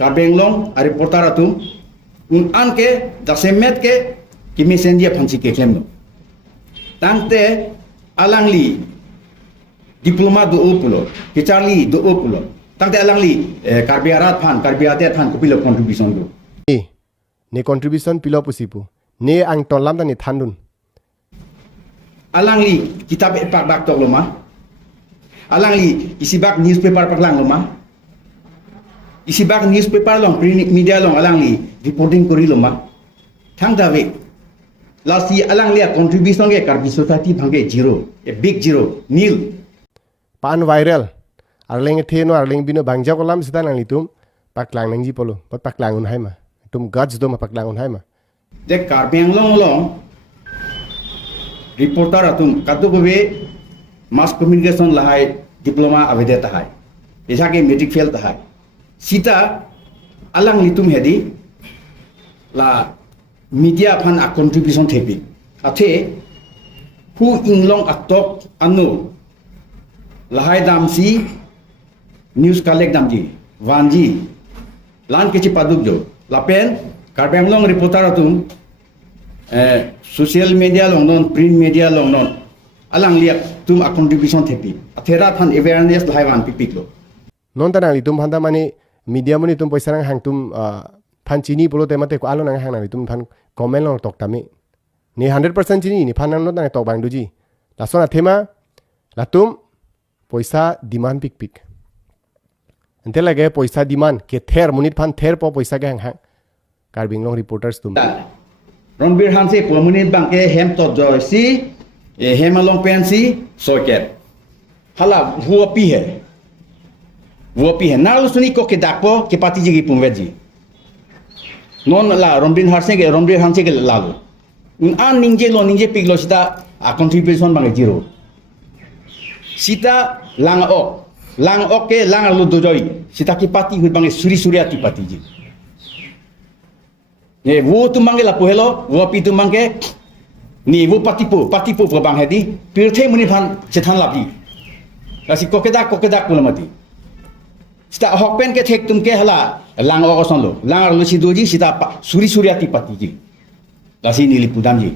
Karbenglong ari portaratum un anke da semet ke kimi sendia phansi ke klemno tangte alangli diploma do opulo kicharli do opulo tangte alangli karbiarat phan karbiate phan kopilo contribution do ne contribution pilo pusipu ne ang tolam da ni thandun alangli kitab pak bak tok loma alangli isibak newspaper pak lang loma isibak newspaper long print media long alangli reporting kori loma thang dawe last year alangli contribution ke karbi society bhange zero a big zero nil pan viral arleng theno arleng bino bangja kolam sida nang litum paklang nang ji polo pot paklang un haima tum gaj do ma paklang un haima de karbiang long reporter atum kadu gobe mass communication lahai diploma avede tahai esa ke metric fail tahai sita alang litum hedi la media phan a contribution thepi athe hu inglong atok anu lahai dam si news collect dam ji wanji lan kichi paduk jo lapen karbiang long reporter atum social media long non print media long non alang liak tum a contribution thepi athera than awareness lahai wan pipik lo non tanang litum handa mani media moni tum paisa nang hang tum phan chini polo te mate ko alo nang hang nang litum phan comment long tok tami ni 100% chini ni phan nang no nang tok bang duji la sona thema la tum paisa demand pik pik ante lage paisa demand ke ther munit phan ther po paisa ga hang karbing long reporters tum Ronbir Hanse permanent bank ke hem to joy si hem along pen si socket hala vuapi hai nalu suni ko ke dakpo ke pati ji pumveji non la Ronbir Hanse ke lalu un an ninje piglo sita a contribution bang zero sita lang ok ke lang lu dojoi sita ki pati hu bang suri ati pati ji ye wo tumange la pohelo wo pi tumange ni wo patipo ko bang hedi pirthe muni phan chethan lapi kasi kokeda pulamati sta hokpen ke thek tumke hala lang o sonlo lang lu si doji sita suri ati pati ji lasi nili pudam ji